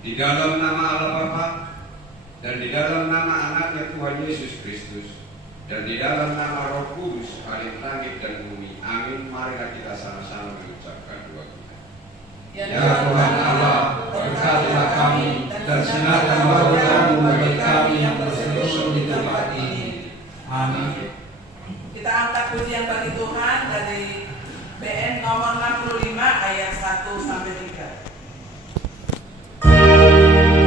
Di dalam nama Allah Bapa dan di dalam nama anaknya Tuhan Yesus Kristus dan di dalam nama Roh Kudus, Khalik langit dan bumi. Amin. Marilah kita sama-sama mengucapkan doa kita. Ya Tuhan Allah, berkatilah kami dan sinarkan wajah-Mu bagi kami yang berseru di tempat ini. Amin. Kita angkat pujian bagi Tuhan dari BN nomor 65 ayat 1 sampai 3. Amin.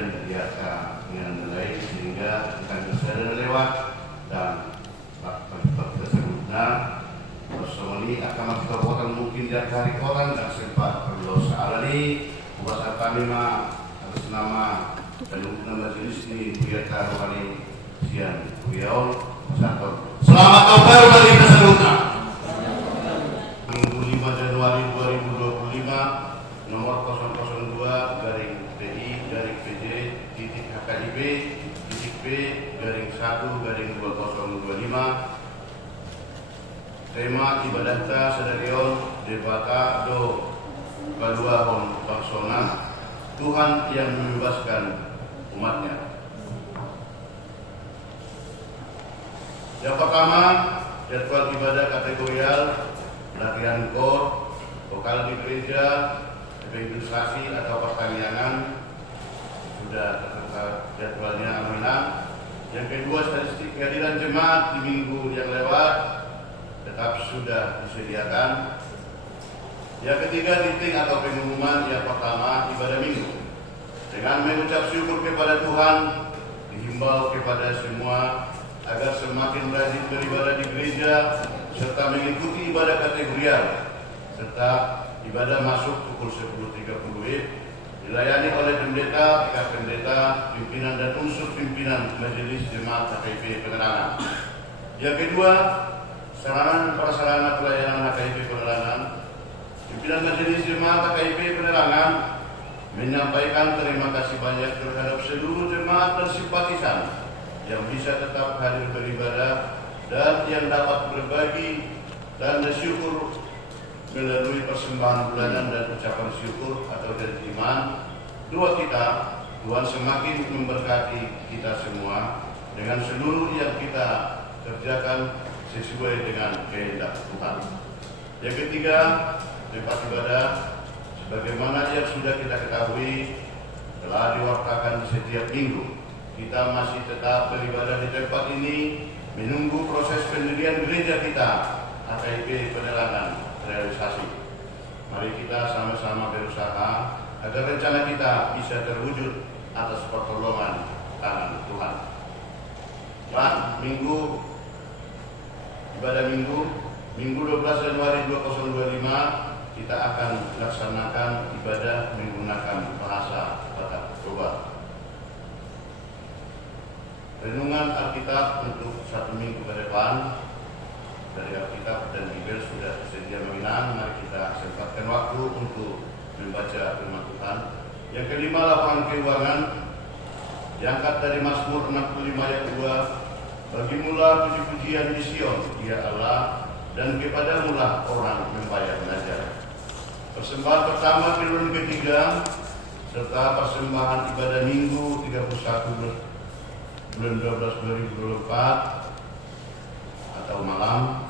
kemudian diata dengan baik sehingga akan berjalan lewat dan bagi tersebut personali akan kita orang mungkin dia cari orang dan sempat perlu alani buat kami atas nama dan nama jenis ini biarkan rohani siang beliau satu selamat tahun baru bagi tersebut. Minggu 5 Januari 2025 nomor 002-PJ-HKIB-P-1-2025 tema ibadah sedarion debata do kaluahon persona Tuhan yang membebaskan umatnya. Yang pertama, jadwal ibadah kategorial, latihan kor, vokal di gereja, evangelisasi atau pertanian sudah tertera jadwalnya, alhamdulillah. Yang kedua, statistik kehadiran jemaat di minggu yang lewat tetap sudah disediakan. Yang ketiga, meeting atau pengumuman yang pertama ibadah minggu. Dengan mengucap syukur kepada Tuhan, dihimbau kepada semua agar semakin rajin beribadah di gereja serta mengikuti ibadah kategorial serta ibadah masuk pukul 10.30 dilayani oleh pendeta, pihak pendeta, pimpinan dan unsur pimpinan majelis jemaat HKIP Penerangan. Yang kedua, sarana dan prasarana pelayanan HKIP Penerangan. Pimpinan majelis jemaat HKIP Penerangan menyampaikan terima kasih banyak terhadap seluruh jemaat dan simpatisan yang bisa tetap hadir beribadah dan yang dapat berbagi dan bersyukur melalui persembahan bulanan dan ucapan syukur atau dari iman. Doa kita, Tuhan semakin memberkati kita semua dengan seluruh yang kita kerjakan sesuai dengan kehendak Tuhan. Yang ketiga, tempat ibadah sebagaimana yang sudah kita ketahui telah diwartakan setiap minggu. Kita masih tetap beribadah di tempat ini menunggu proses pendirian gereja kita HKIP Penerangan realisasi. Mari kita sama-sama berusaha agar rencana kita bisa terwujud atas pertolongan tangan Tuhan. Dan ibadah minggu 12 Januari 2025 kita akan laksanakan ibadah menggunakan bahasa Batak Toba. Renungan Alkitab untuk 1 minggu ke depan dari Alkitab dan Bibel sudah tersedia mengenang. Mari kita sempatkan waktu untuk membaca firman Tuhan. Yang kelima, lapangan keuangan diangkat dari Mazmur 65 ayat 2. Bagimulah puji-pujian di Sion, ya Allah, dan kepadamulah orang membayar mengajar. Persembahan pertama triwulan ketiga serta persembahan ibadah minggu 31 bulan 12 2024 atau malam,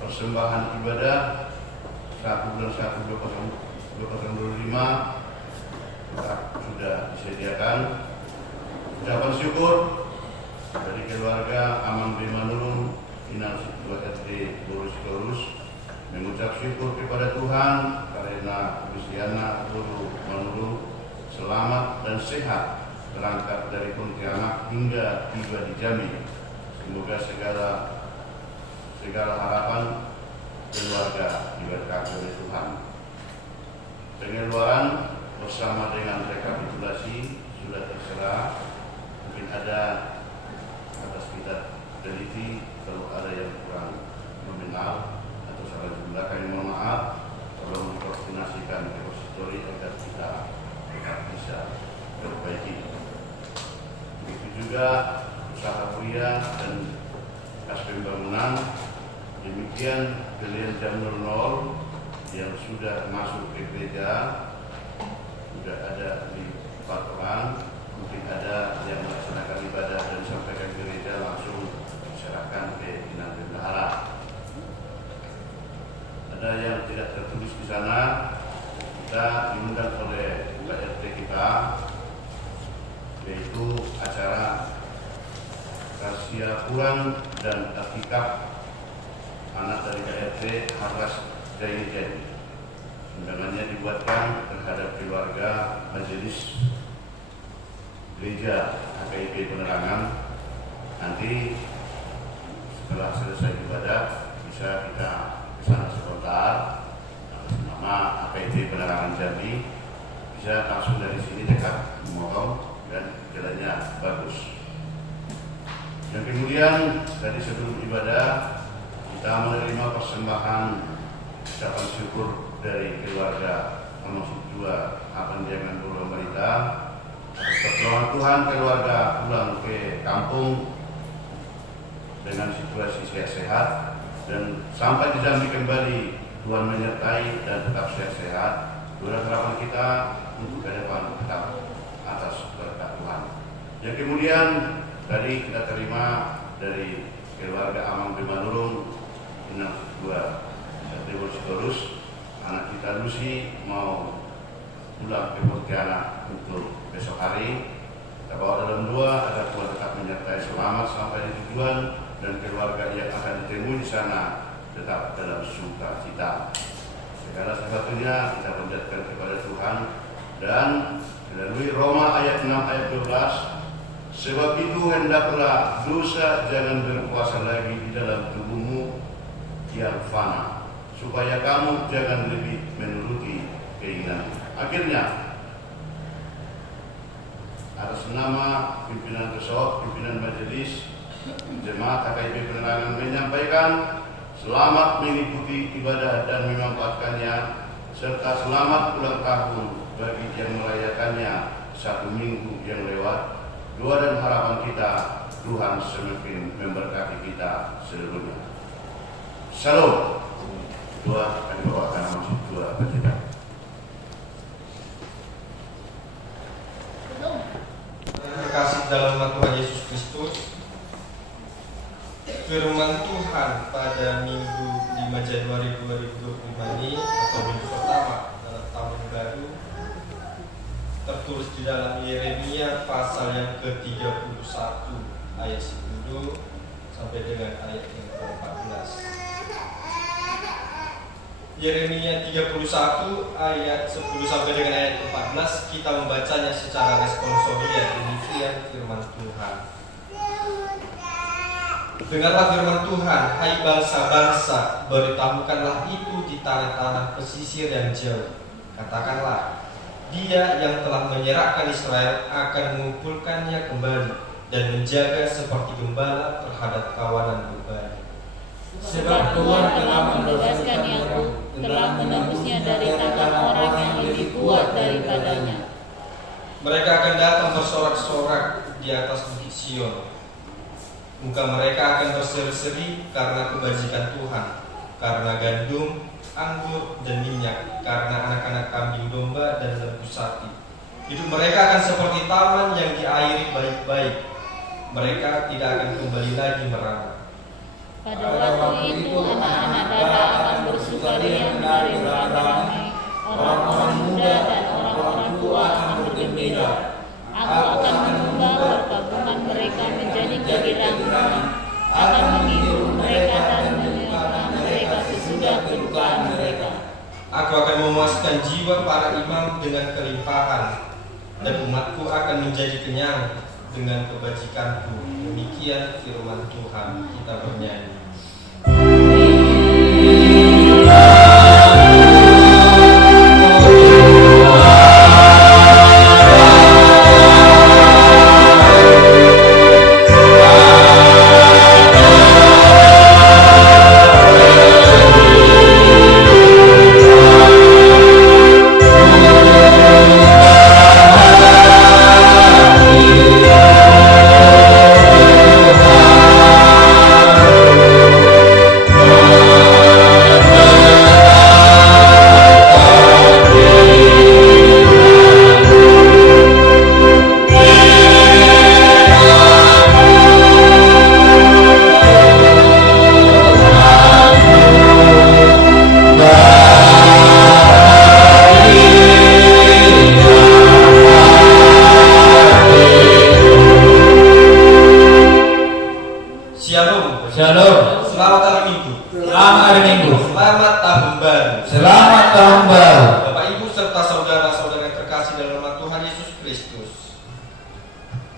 persembahan ibadah 1 bulan 1 2025 sudah disediakan. Ucapan syukur dari keluarga Amang B. Manurung, Inal 2 RT Boris mengucap syukur kepada Tuhan karena Luciana Guru Manurung selamat dan sehat berangkat dari Pontianak hingga tiba di Jambi. Semoga segala harapan keluarga diberkati oleh Tuhan. Pengeluaran bersama dengan rekapitulasi sudah terserah. Mungkin ada atas kita teliti kalau ada yang kurang nominal atau salah jumlah, kami mohon maaf. Tolong dikoordinasikan repositori agar kita tetap bisa perbaiki. Begitu juga usaha kuliah dan kas pembangunan. Demikian kalian jam 00 yang sudah masuk ke gereja sudah ada di 4 orang. Mungkin ada yang melaksanakan ibadah dan sampaikan ke gereja langsung diserahkan ke Dinas Bendahara. Ada yang tidak tertulis di sana, kita diundang oleh RT kita, yaitu acara rahasia Quran dan Akikah anak dari KRT Harras Jainijen. Undangannya dibuatkan terhadap keluarga majelis gereja HKIP Penerangan. Nanti setelah selesai ibadah bisa kita ke sana sebentar atas nama HKIP Penerangan Jambi. Bisa langsung dari sini dekat, memotong dan jalannya bagus. Yang kemudian tadi sebelum ibadah kita menerima persembahan ucapan syukur dari keluarga termasuk dua Apanjangan Pulau Merita atas pertolongan Tuhan keluarga pulang ke kampung dengan situasi sehat-sehat dan sampai di Jambi kembali Tuhan menyertai dan tetap sehat-sehat. Dua harapan kita untuk ke depan tetap atas berkat Tuhan. Yang kemudian tadi kita terima dari keluarga Amang Bemanurung 62 Deus anak kita Lucy mau pulang ke Pontianak untuk besok hari. Kita bawa dalam doa agar Tuhan tetap menyertai selamat sampai di tujuan dan keluarga yang akan ditemui di sana tetap dalam sukacita. Segala sesuatunya kita panjatkan kepada Tuhan dan melalui Roma ayat 6 ayat 12, sebab itu hendaklah dosa jangan berkuasa lagi di dalam tubuhmu yang fana, supaya kamu jangan lebih menuruti keinginan. Akhirnya atas nama pimpinan resort, pimpinan majelis jemaat HKIP Penerangan menyampaikan selamat mengikuti ibadah dan memanfaatkannya, serta selamat ulang tahun bagi yang merayakannya 1 minggu yang lewat. Doa dan harapan kita Tuhan semakin memberkati kita seluruhnya. Shalom. Doa kami bawakan masuk doa kita. Terkasih dalam nama Tuhan Yesus Kristus, firman Tuhan pada Minggu 5 Januari 2025 ini atau minggu pertama dalam tahun baru tertulis di dalam Yeremia pasal yang ke-31 ayat 10 sampai dengan ayat yang ke-14. Yeremia 31 ayat 10 sampai dengan ayat 14 kita membacanya secara responsorial. Demikian firman Tuhan. Dengarlah firman Tuhan, hai bangsa-bangsa, beritahukanlah itu di tanah-tanah pesisir yang jauh. Katakanlah, Dia yang telah menyerahkan Israel akan mengumpulkannya kembali dan menjaga seperti gembala terhadap kawanan berbagi. Sebab Tuhan telah membebaskan Yakub, telah menebusnya dari tangan orang yang lebih kuat daripadanya. Mereka akan datang bersorak-sorak di atas bukit Sion. Muka mereka akan berseri-seri karena kebajikan Tuhan, karena gandum, anggur, dan minyak, karena anak-anak kambing domba dan lembu sapi. Hidup mereka akan seperti taman yang diairi baik-baik. Mereka tidak akan kembali lagi merana. Pada waktu itu anak-anak dada akan bersukaria menari beramai-ramai, orang-orang muda dan orang-orang tua akan bergembira. Aku akan mengubah perkabungan mereka menjadi kegirangan, akan menghibur mereka dan menyelamatkan mereka sesudah kedukaan mereka. Aku akan memuaskan jiwa para imam dengan kelimpahan, dan umatku akan menjadi kenyang dengan kebajikanku. Demikian firman Tuhan. Kita bernyanyi.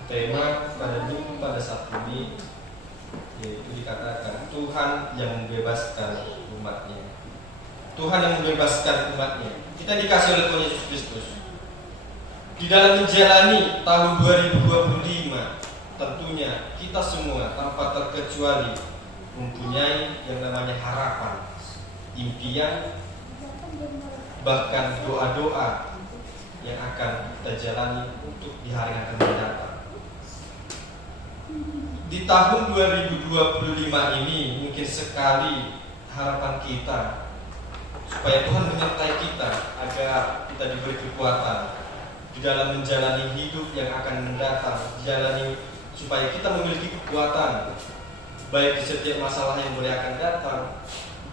tema pada saat ini yaitu dikatakan Tuhan yang membebaskan umatnya. Tuhan yang membebaskan umatnya. Kita dikasih oleh Tuhan Yesus Kristus. Di dalam menjalani tahun 2025, tentunya kita semua tanpa terkecuali mempunyai yang namanya harapan, impian, bahkan doa-doa yang akan kita jalani untuk di hari yang akan mendatang. Di tahun 2025 ini mungkin sekali harapan kita supaya Tuhan menyertai kita agar kita diberi kekuatan di dalam menjalani hidup yang akan mendatang, supaya kita memiliki kekuatan baik di setiap masalah yang boleh akan datang,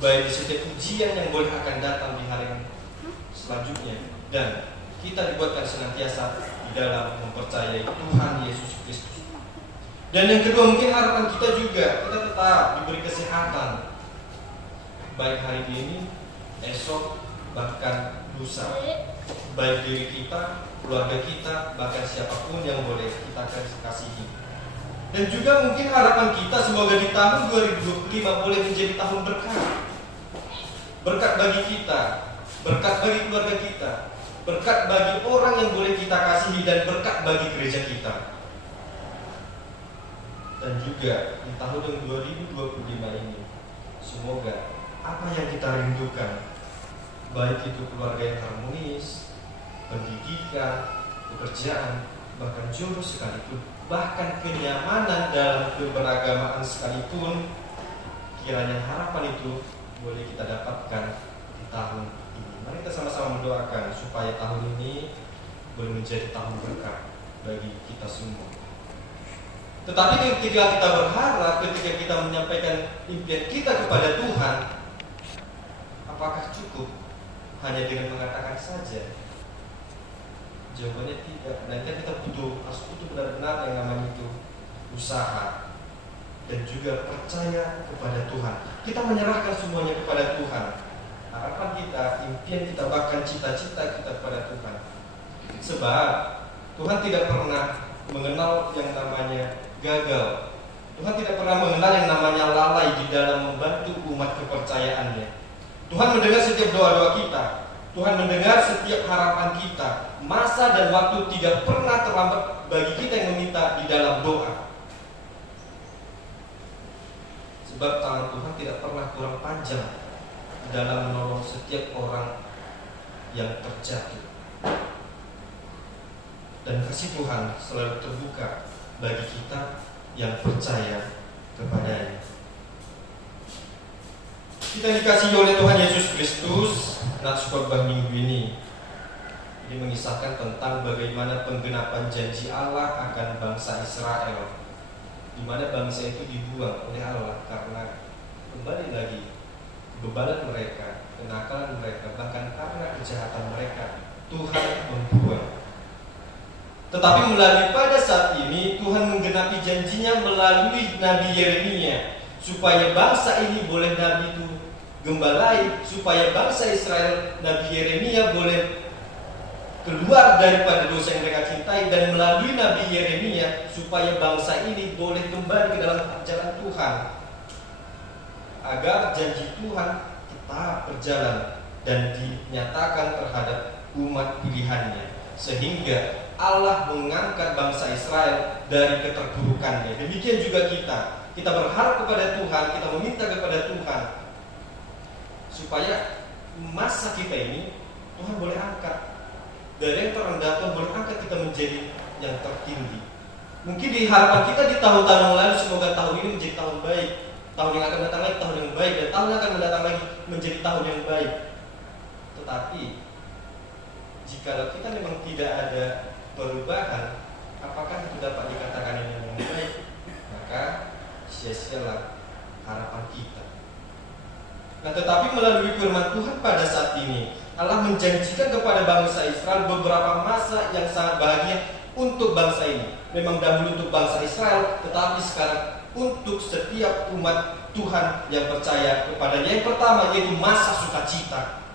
baik di setiap ujian yang boleh akan datang di hari selanjutnya, dan kita dibuatkan senantiasa di dalam mempercayai Tuhan Yesus Kristus. Dan yang kedua, mungkin harapan kita juga kita tetap diberi kesehatan baik hari ini, esok, bahkan lusa, baik diri kita, keluarga kita, bahkan siapapun yang boleh kita kasihi. Dan juga mungkin harapan kita semoga di tahun 2025 boleh menjadi tahun berkat. Berkat bagi kita, berkat bagi keluarga kita, berkat bagi orang yang boleh kita kasihi, dan berkat bagi gereja kita. Dan juga di tahun 2025 ini, semoga apa yang kita rindukan, baik itu keluarga yang harmonis, pendidikan, pekerjaan, bahkan jodoh sekalipun, bahkan kenyamanan dalam keberagamaan sekalipun, kiranya harapan itu boleh kita dapatkan di tahun ini. Mari kita sama-sama mendoakan supaya tahun ini boleh menjadi tahun berkah bagi kita semua. Tetapi ketika kita berharap, ketika kita menyampaikan impian kita kepada Tuhan, apakah cukup hanya dengan mengatakan saja? Jawabannya tidak. Dan kita harus butuh benar-benar yang namanya itu usaha dan juga percaya kepada Tuhan. Kita menyerahkan semuanya kepada Tuhan. Harapan kita, impian kita, bahkan cita-cita kita kepada Tuhan. Sebab Tuhan tidak pernah mengenal yang namanya gagal. Tuhan tidak pernah mengenal yang namanya lalai di dalam membantu umat kepercayaannya. Tuhan mendengar setiap doa-doa kita. Tuhan mendengar setiap harapan kita. Masa dan waktu tidak pernah terlambat bagi kita yang meminta di dalam doa. Sebab tangan Tuhan tidak pernah kurang panjang dalam menolong setiap orang yang terjatuh. Dan kasih Tuhan selalu terbuka bagi kita yang percaya kepadanya. Kita dikasihi oleh Tuhan Yesus Kristus. Nats khotbah minggu ini mengisahkan tentang bagaimana penggenapan janji Allah akan bangsa Israel, di mana bangsa itu dibuang oleh Allah karena kembali lagi kebebalan mereka, kenakalan mereka, bahkan karena kejahatan mereka, Tuhan membuang. Tetapi melalui pada saat ini Tuhan menggenapi janjinya melalui Nabi Yeremia, supaya bangsa ini boleh Nabi itu gembalai, supaya bangsa Israel, Nabi Yeremia boleh keluar daripada dosa yang mereka cintai, dan melalui Nabi Yeremia supaya bangsa ini boleh kembali ke dalam jalan Tuhan, agar janji Tuhan tetap berjalan dan dinyatakan terhadap umat pilihannya, sehingga Allah mengangkat bangsa Israel dari keterpurukannya. Demikian juga kita berharap kepada Tuhan, kita meminta kepada Tuhan supaya masa kita ini Tuhan boleh angkat dari yang terendah, Tuhan boleh angkat kita menjadi yang tertinggi. Mungkin di harapan kita di tahun-tahun yang lalu, semoga tahun ini menjadi tahun baik, tahun yang akan datang lagi tahun yang baik, dan tahun yang akan mendatang lagi menjadi tahun yang baik. Tetapi jika kita memang tidak ada perubahan, apakah itu dapat dikatakan yang baik? Maka sia-sialah harapan kita. Nah, tetapi melalui firman Tuhan pada saat ini, Allah menjanjikan kepada bangsa Israel beberapa masa yang sangat bahagia untuk bangsa ini. Memang dahulu untuk bangsa Israel, tetapi sekarang untuk setiap umat Tuhan yang percaya kepadanya. Yang pertama yaitu masa sukacita.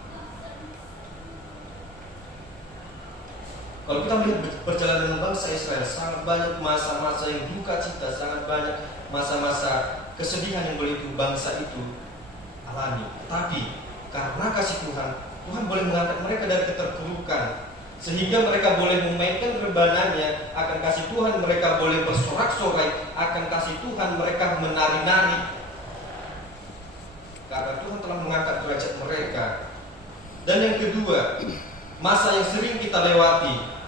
Kalau kita melihat perjalanan bangsa Israel, sangat banyak masa-masa yang duka cita, sangat banyak masa-masa kesedihan yang boleh bangsa itu alami. Tapi karena kasih Tuhan, Tuhan boleh mengangkat mereka dari keterpurukan, sehingga mereka boleh memainkan rebanannya. Akan kasih Tuhan mereka boleh bersorak-sorai, akan kasih Tuhan mereka menari-nari, karena Tuhan telah mengangkat derajat mereka. Dan yang kedua, masa yang sering kita lewati,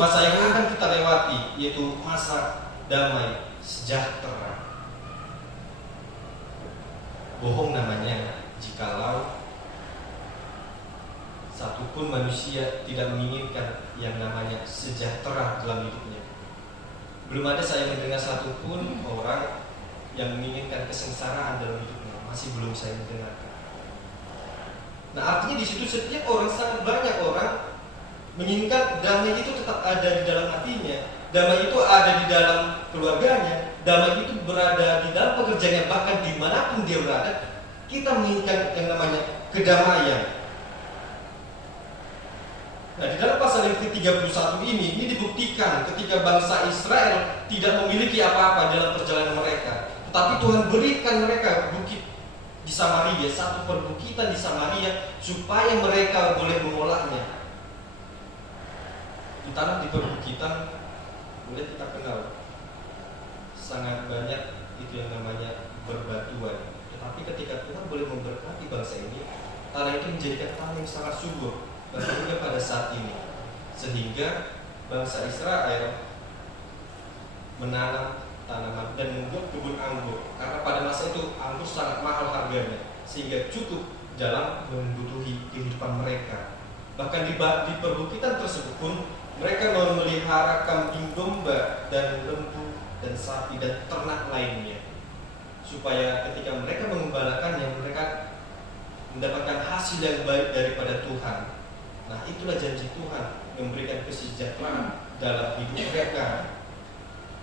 masa yang akan kita lewati, yaitu masa damai sejahtera. Bohong namanya jikalau satupun manusia tidak menginginkan yang namanya sejahtera dalam hidupnya. Belum ada saya mendengar satupun orang yang menginginkan kesengsaraan dalam hidupnya. Masih belum saya mendengarkan. Nah, artinya di situ setiap orang, sangat banyak orang menginginkan damai itu tetap ada di dalam hatinya, damai itu ada di dalam keluarganya, damai itu berada di dalam pekerjaannya, bahkan dimanapun dia berada. Kita menginginkan yang namanya kedamaian. Nah, di dalam pasal yang ke-31 ini dibuktikan ketika bangsa Israel tidak memiliki apa-apa dalam perjalanan mereka, tetapi Tuhan berikan mereka bukit di Samaria, satu perbukitan di Samaria, supaya mereka boleh mengolahnya. Di tanah di perbukitan boleh kita kenal sangat banyak itu yang namanya berbatuan. Tetapi ketika Tuhan boleh memberkati bangsa ini, tanah itu menjadikan tanah yang sangat subur, bahkan juga pada saat ini, sehingga bangsa Israel menanam tanaman dan membuat kebun anggur, karena pada masa itu anggur sangat mahal harganya, sehingga cukup dalam membutuhi kehidupan mereka. Bahkan di perbukitan tersebut pun mereka memelihara kambing domba dan lembu dan sapi dan ternak lainnya, supaya ketika mereka mengembalakannya, mereka mendapatkan hasil yang baik daripada Tuhan. Nah, itulah janji Tuhan, memberikan kesejahteraan dalam hidup mereka.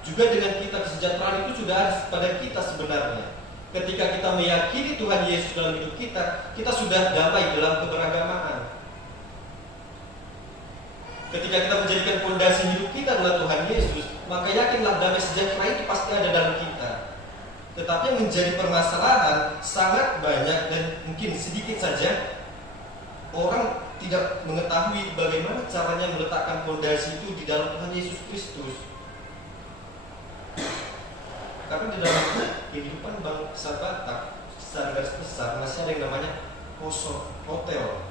Juga dengan kita, kesejahteraan itu sudah ada pada kita sebenarnya. Ketika kita meyakini Tuhan Yesus dalam hidup kita, kita sudah damai dalam keberagamaan. Ketika kita menjadikan fondasi hidup kita adalah Tuhan Yesus, maka yakinlah damai sejahtera itu pasti ada dalam kita. Tetapi yang menjadi permasalahan sangat banyak dan mungkin sedikit saja orang tidak mengetahui bagaimana caranya meletakkan fondasi itu di dalam Tuhan Yesus Kristus. Karena di dalam kehidupan bangsa Batak secara garis besar masih ada yang namanya hotel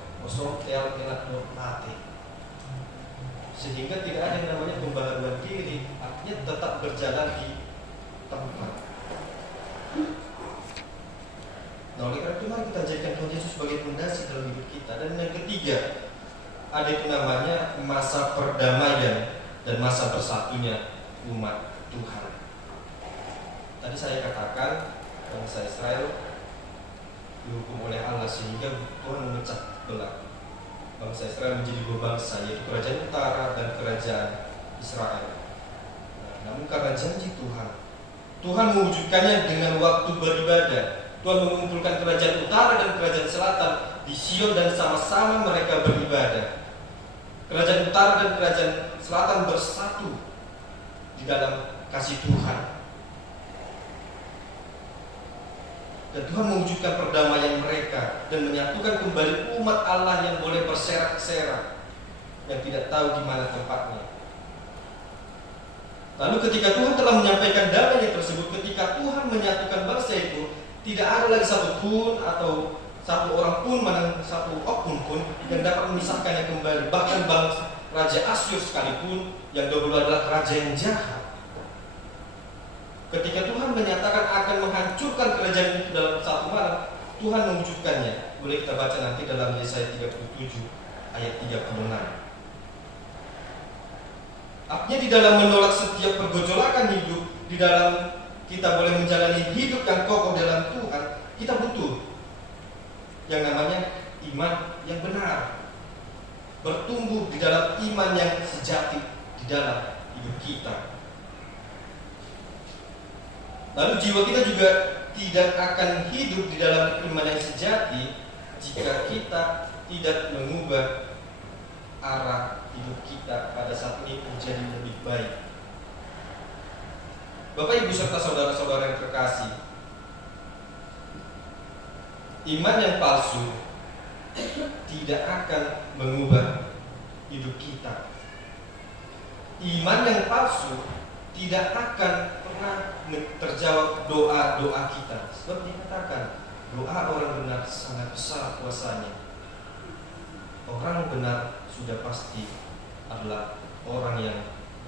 enak mati, sehingga tidak ada yang namanya pembaharuan diri, artinya tetap berjalan di tempat. Nah, oleh karena itu mari kita jadikan Tuhan Yesus sebagai fondasi dalam hidup kita. Dan yang ketiga, ada itu namanya masa perdamaian dan masa bersatunya umat Tuhan. Tadi saya katakan bangsa Israel dihukum oleh Allah sehingga Tuhan memecah belah bangsa Israel menjadi dua bangsa, yaitu kerajaan utara dan kerajaan Israel. Namun karena janji Tuhan mewujudkannya dengan waktu beribadah. Tuhan mengumpulkan kerajaan utara dan kerajaan selatan di Sion dan sama-sama mereka beribadah. Kerajaan utara dan kerajaan selatan bersatu di dalam kasih Tuhan. Dan Tuhan mewujudkan perdamaian mereka dan menyatukan kembali umat Allah yang boleh berserak-serak, yang tidak tahu di mana tempatnya. Lalu ketika Tuhan telah menyampaikan damai tersebut, ketika Tuhan menyatukan bangsa itu, tidak ada lagi satu pun atau satu orang pun, satu oknum pun yang dapat memisahkannya kembali. Bahkan bangsa Raja Asyur sekalipun yang dahulu adalah raja yang jahat, ketika Tuhan menyatakan akan menghancurkan kerajaan itu dalam satu malam, Tuhan mewujudkannya. Boleh kita baca nanti dalam Yesaya 37 ayat 36. Artinya di dalam menolak setiap pergojolakan hidup, di dalam kita boleh menjalani hidup yang kokoh dalam Tuhan, kita butuh yang namanya iman yang benar, bertumbuh di dalam iman yang sejati di dalam hidup kita. Lalu jiwa kita juga tidak akan hidup di dalam iman yang sejati jika kita tidak mengubah arah hidup kita pada saat ini menjadi lebih baik. Bapak, Ibu, serta saudara-saudara yang terkasih, iman yang palsu tidak akan mengubah hidup kita. Iman yang palsu tidak akan pernah terjawab doa-doa kita. Sebab dikatakan doa orang benar sangat besar kuasanya. Orang benar sudah pasti adalah orang yang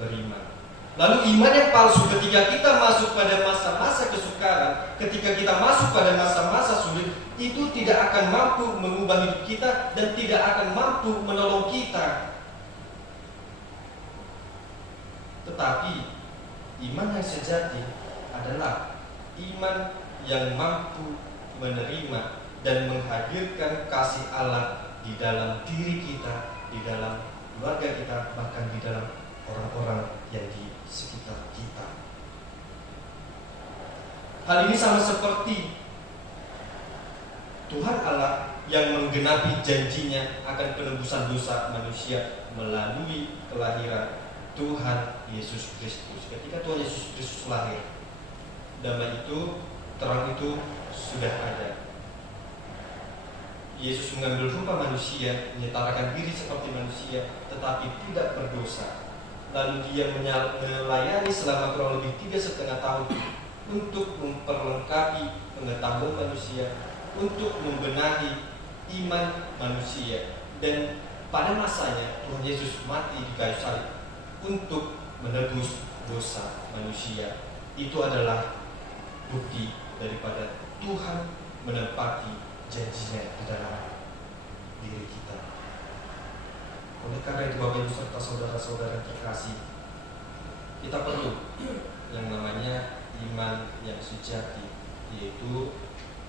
beriman. Lalu iman yang palsu ketika kita masuk pada masa-masa kesukaran, ketika kita masuk pada masa-masa sulit, itu tidak akan mampu mengubah hidup kita dan tidak akan mampu menolong kita. Tetapi iman yang sejati adalah iman yang mampu menerima dan menghadirkan kasih Allah di dalam diri kita, di dalam keluarga kita, bahkan di dalam orang-orang yang di sekitar kita. Hal ini sama seperti Tuhan Allah yang menggenapi janjinya akan penebusan dosa manusia melalui kelahiran Tuhan Yesus Kristus. Ketika Tuhan Yesus Kristus lahir, damai itu, terang itu sudah ada. Yesus mengambil rupa manusia, menyetarakan diri seperti manusia, tetapi tidak berdosa. Lalu dia melayani selama kurang lebih 3,5 tahun untuk memperlengkapi pengetahuan manusia, untuk membenahi iman manusia. Dan pada masanya Tuhan Yesus mati di kayu salib untuk menebus dosa manusia. Itu adalah bukti daripada Tuhan menepati janjinya di dalam diri kita. Oleh karena itu Bapak Ibu serta saudara-saudara terkasih, kita perlu yang namanya iman yang sejati, yaitu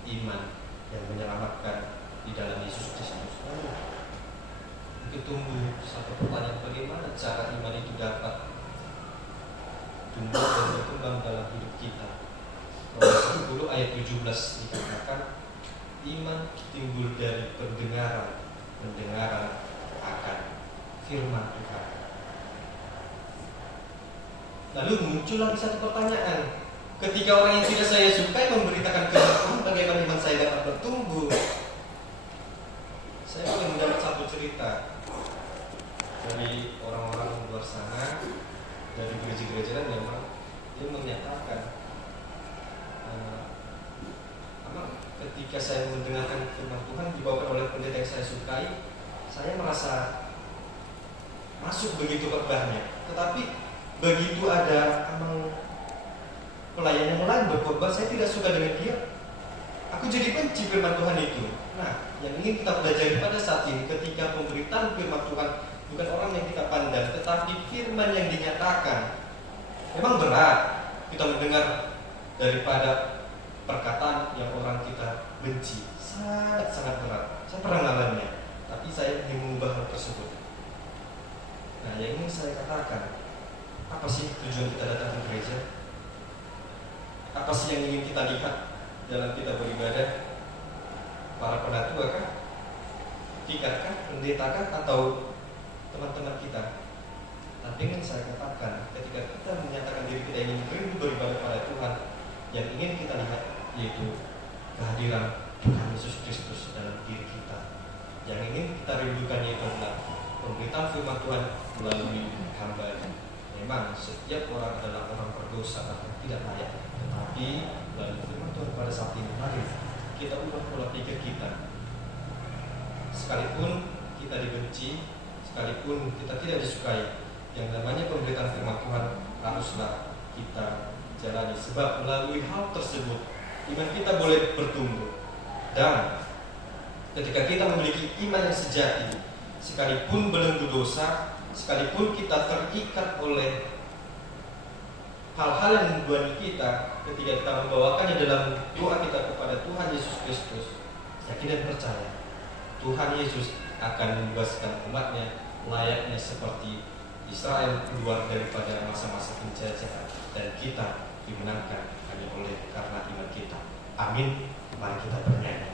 iman yang menyelamatkan di dalam Yesus Kristus. Lalu mungkin tumbuh satu pertanyaan, bagaimana cara iman itu dapat tumbuh dan berkembang dalam hidup kita? Roma 10 ayat 17 dikatakan, iman timbul dari pendengaran akan firman Tuhan. Lalu muncul lagi satu pertanyaan, ketika orang yang tidak saya sukai memberitakan firman Tuhan, bagaimana iman saya dapat bertumbuh? Saya boleh mendapat satu cerita dari orang-orang luar sana, dari gereja-gereja yang memang dia menyatakan, ketika saya mendengarkan firman Tuhan dibawakan oleh pendeta yang saya sukai, saya merasa masuk begitu khotbahnya. Tetapi begitu ada pelayan yang lain berkhotbah, saya tidak suka dengan dia. Aku jadi benci firman Tuhan itu. Nah, yang ingin kita pelajari pada saat ini, ketika pemberitaan firman Tuhan bukan orang yang kita pandang, tetapi firman yang dinyatakan. Memang berat kita mendengar daripada perkataan yang orang kita benci, sangat berat. Saya pernah mengalaminya, tapi saya ingin mengubah hal tersebut. Nah, yang ingin saya katakan, apa sih tujuan kita datang ke gereja? Apa sih yang ingin kita lihat dalam kita beribadah? Para penatua kah? Fikar kah? Pendeta kah? Atau teman-teman kita? Tapi ingin saya katakan, ketika kita menyatakan diri kita ingin rindu beribadah pada Tuhan, yang ingin kita lihat yaitu kehadiran Tuhan Yesus Kristus dalam diri kita. Yang ingin kita rindukan yaitu adalah pemberitaan firman Tuhan melalui hamba-Nya. Memang setiap orang adalah orang berdosa atau tidak layak, tetapi melalui firman Tuhan pada saat ini mari kita ubah pola pikir kita. Sekalipun kita dibenci, sekalipun kita tidak disukai, yang namanya pemberitaan firman Tuhan haruslah kita jalani. Sebab melalui hal tersebut iman kita boleh bertumbuh. Dan ketika kita memiliki iman yang sejati, sekalipun belenggu dosa, sekalipun kita terikat oleh hal-hal yang membuat kita, ketika kita membawakannya dalam doa kita kepada Tuhan Yesus Kristus, yakin dan percaya Tuhan Yesus akan membebaskan umatnya layaknya seperti Israel keluar daripada masa-masa penjajahan, dan kita dimenangkan hanya oleh karena iman kita. Amin. Mari kita bernyanyi.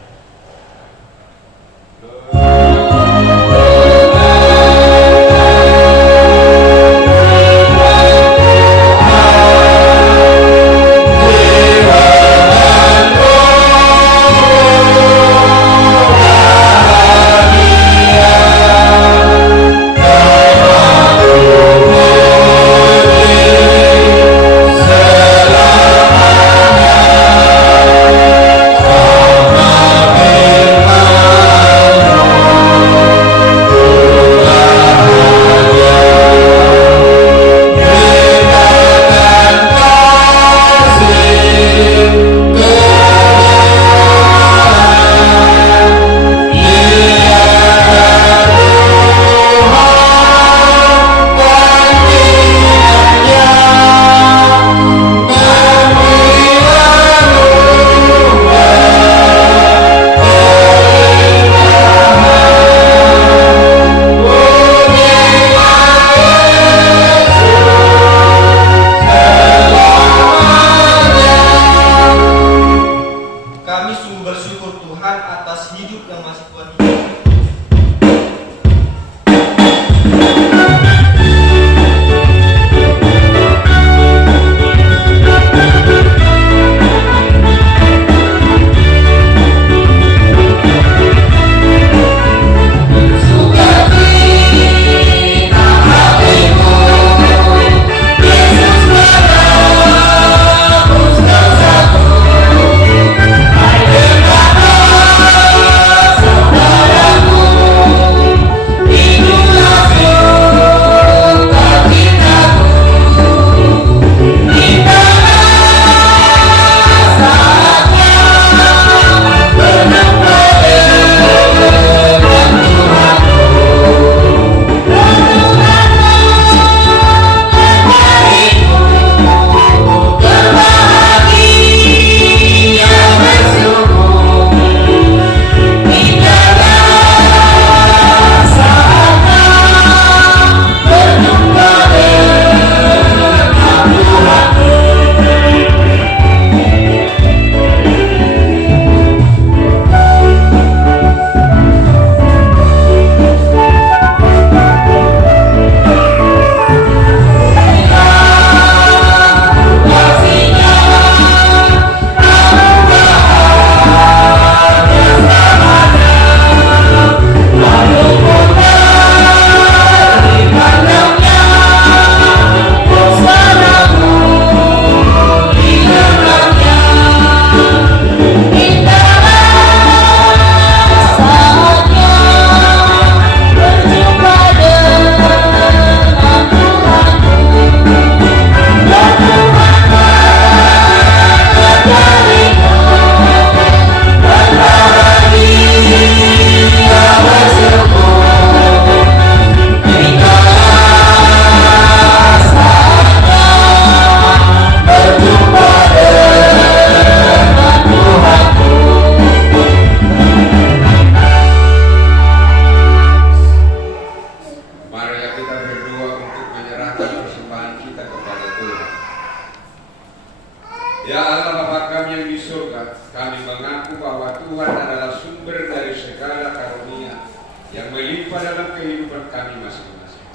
Ya Allah Bapa kami yang di surga, kami mengaku bahwa Tuhan adalah sumber dari segala karunia yang melimpah dalam kehidupan kami masing-masing.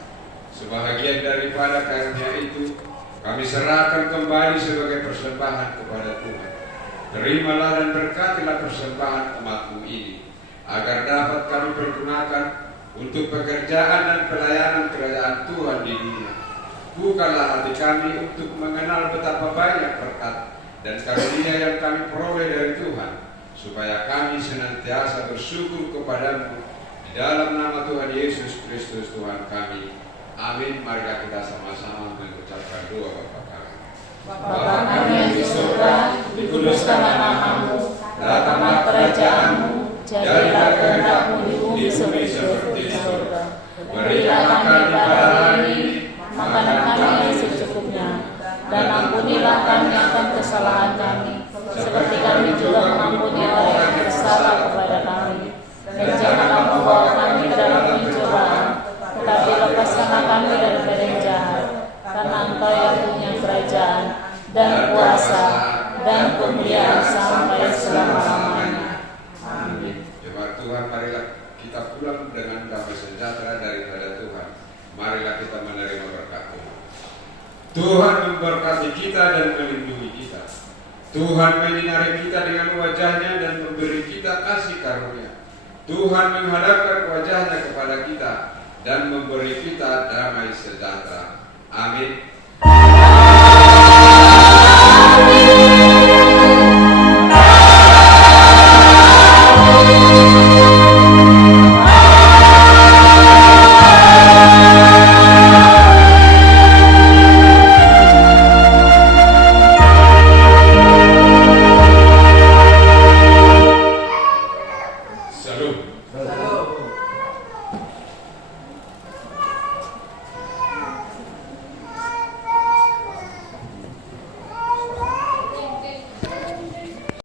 Sebahagian daripada karunia itu kami serahkan kembali sebagai persembahan kepada Tuhan. Terimalah dan berkatilah persembahan umat-Mu ini, agar dapat kami pergunakan untuk pekerjaan dan pelayanan kerajaan Tuhan di dunia. Bukalah hati kami untuk mengenal betapa banyak berkat dan karunia yang kami peroleh dari Tuhan, supaya kami senantiasa bersyukur kepadamu di dalam nama Tuhan Yesus Kristus Tuhan kami. Amin. Marilah kita sama-sama mengucapkan doa Bapa kami. Bapa kami yang di surga, dikuduskanlah namamu, datanglah kerajaanmu, jadilah kehendak-Mu di bumi seperti di surga. Berilah kami pada hari ini makanan kami yang secukupnya, dan ampunilah kami akan kesalahan kami, seperti kami juga mengampuni orang yang bersalah kepada kami. Dan janganlah membawa kami ke dalam pencobaan, tetapi lepaskanlah kami daripada yang jahat, karena Engkau yang punya kerajaan dan kuasa dan kemuliaan sampai selama-lamanya. Amin. Jemaat Tuhan, marilah kita pulang dengan damai sejahtera daripada Tuhan. Marilah kita menerima berkat Tuhan. Tuhan memberkati kita dan melindungi kita. Tuhan menyinari kita dengan wajah-Nya dan memberi kita kasih karunia. Tuhan menghadapkan wajah-Nya kepada kita dan memberi kita damai sejahtera. Amin. Salam.